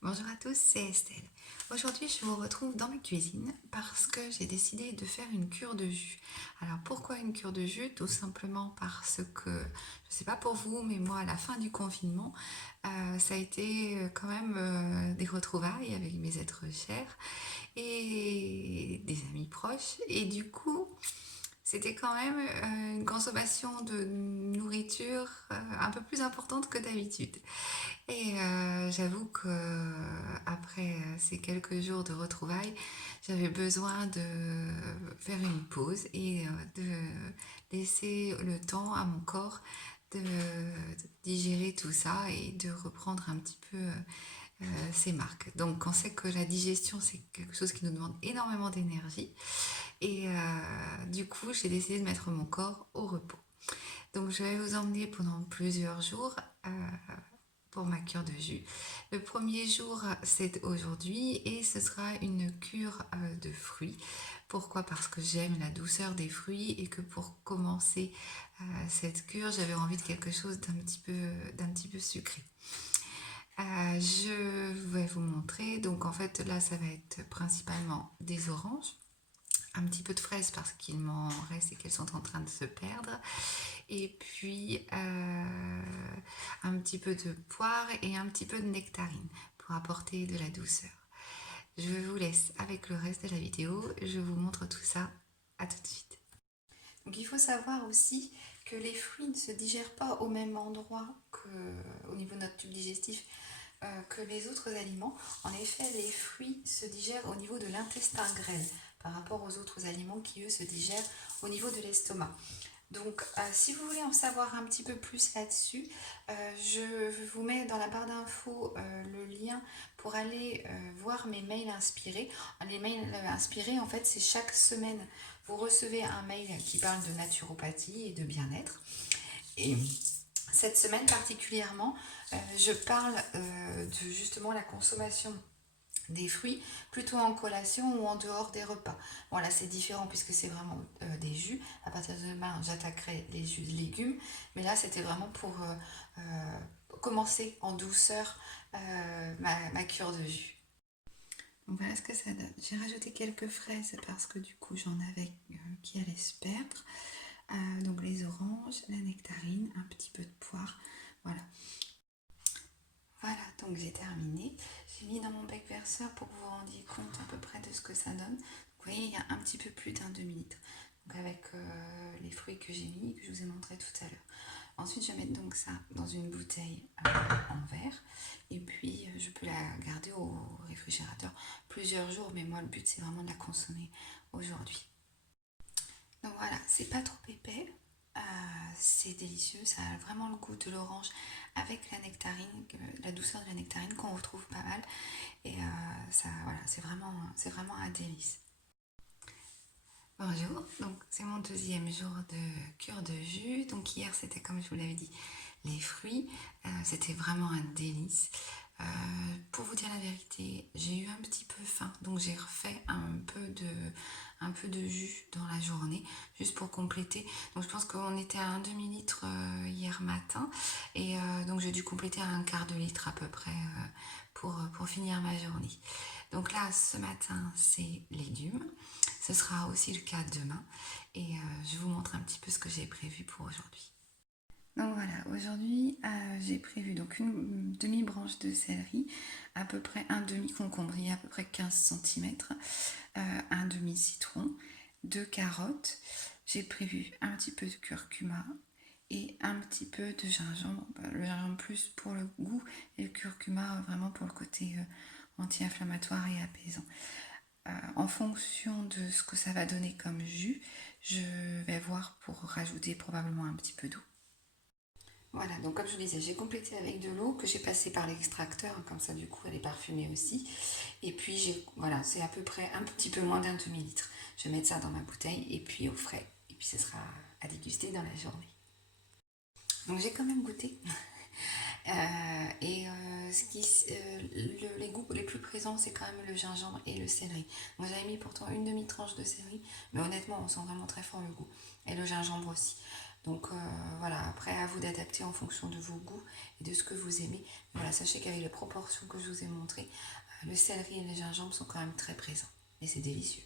Bonjour à tous, c'est Estelle. Aujourd'hui, je vous retrouve dans ma cuisine parce que j'ai décidé de faire une cure de jus. Alors pourquoi une cure de jus? Tout simplement parce que, je ne sais pas pour vous, mais moi, à la fin du confinement, ça a été quand même des retrouvailles avec mes êtres chers et des amis proches. Et du coup, c'était quand même une consommation de nourriture un peu plus importante que d'habitude. Et j'avoue que après ces quelques jours de retrouvailles, j'avais besoin de faire une pause et de laisser le temps à mon corps de digérer tout ça et de reprendre un petit peu ses marques. Donc on sait que la digestion, c'est quelque chose qui nous demande énormément d'énergie. Et du coup, j'ai décidé de mettre mon corps au repos. Donc je vais vous emmener pendant plusieurs jours pour ma cure de jus. Le premier jour, c'est aujourd'hui et ce sera une cure de fruits. Pourquoi? Parce que j'aime la douceur des fruits et que pour commencer cette cure, j'avais envie de quelque chose d'un petit peu sucré. Je vais vous montrer. Donc en fait, là, ça va être principalement des oranges, un petit peu de fraises parce qu'il m'en reste et qu'elles sont en train de se perdre. Et puis un petit peu de poire et un petit peu de nectarine pour apporter de la douceur. Je vous laisse avec le reste de la vidéo. Je vous montre tout ça. À tout de suite. Donc il faut savoir aussi que les fruits ne se digèrent pas au même endroit qu'au niveau de notre tube digestif que les autres aliments. En effet, les fruits se digèrent au niveau de l'intestin grêle par rapport aux autres aliments qui, eux, se digèrent au niveau de l'estomac. Donc, si vous voulez en savoir un petit peu plus là-dessus, je vous mets dans la barre d'infos le lien pour aller voir mes mails inspirés. Les mails inspirés, en fait, c'est chaque semaine, vous recevez un mail qui parle de naturopathie et de bien-être. Et cette semaine particulièrement, je parle de justement la consommation des fruits plutôt en collation ou en dehors des repas. Voilà, c'est différent puisque c'est vraiment des jus. À partir de demain, j'attaquerai les jus de légumes. Mais là, c'était vraiment pour commencer en douceur ma cure de jus. Donc voilà ce que ça donne. J'ai rajouté quelques fraises parce que du coup, j'en avais qui allaient se perdre. Donc les oranges, la nectarine, un petit peu de poire. Voilà. Voilà, donc j'ai terminé. J'ai mis dans mon bec verseur pour que vous vous rendiez compte à peu près de ce que ça donne. Vous voyez, il y a un petit peu plus d'un demi-litre. Donc avec les fruits que j'ai mis, que je vous ai montré tout à l'heure. Ensuite, je vais mettre donc ça dans une bouteille en verre. Et puis, je peux la garder au réfrigérateur plusieurs jours. Mais moi, le but, c'est vraiment de la consommer aujourd'hui. Donc voilà, c'est pas trop épais. C'est délicieux, ça a vraiment le goût de l'orange avec la nectarine, la douceur de la nectarine qu'on retrouve pas mal. Et ça, voilà, c'est vraiment un délice. Bonjour, donc c'est mon deuxième jour de cure de jus. Donc hier c'était comme je vous l'avais dit, les fruits. C'était vraiment un délice. Euh, pour vous dire la vérité, j'ai eu un petit peu faim, donc j'ai refait un peu de jus dans la journée, juste pour compléter. Donc je pense qu'on était à un demi-litre hier matin, et donc j'ai dû compléter à un quart de litre à peu près pour finir ma journée. Donc là, ce matin, c'est légumes. Ce sera aussi le cas demain, et je vous montre un petit peu ce que j'ai prévu pour aujourd'hui. Donc voilà, aujourd'hui j'ai prévu donc une demi-branche de céleri, à peu près un demi-concombre, à peu près 15 cm, un demi-citron, deux carottes, j'ai prévu un petit peu de curcuma et un petit peu de gingembre, le gingembre plus pour le goût et le curcuma vraiment pour le côté anti-inflammatoire et apaisant. En fonction de ce que ça va donner comme jus, je vais voir pour rajouter probablement un petit peu d'eau. Voilà, donc comme je vous disais, j'ai complété avec de l'eau que j'ai passée par l'extracteur, comme ça du coup elle est parfumée aussi. Et puis voilà, c'est à peu près un petit peu moins d'un demi-litre. Je vais mettre ça dans ma bouteille et puis au frais. Et puis ce sera à déguster dans la journée. Donc j'ai quand même goûté. Les goûts les plus présents, c'est quand même le gingembre et le céleri. Moi j'avais mis pourtant une demi-tranche de céleri, mais honnêtement on sent vraiment très fort le goût. Et le gingembre aussi. Donc voilà, après à vous d'adapter en fonction de vos goûts et de ce que vous aimez. Mais voilà, sachez qu'avec les proportions que je vous ai montrées, le céleri et le gingembre sont quand même très présents. Et c'est délicieux.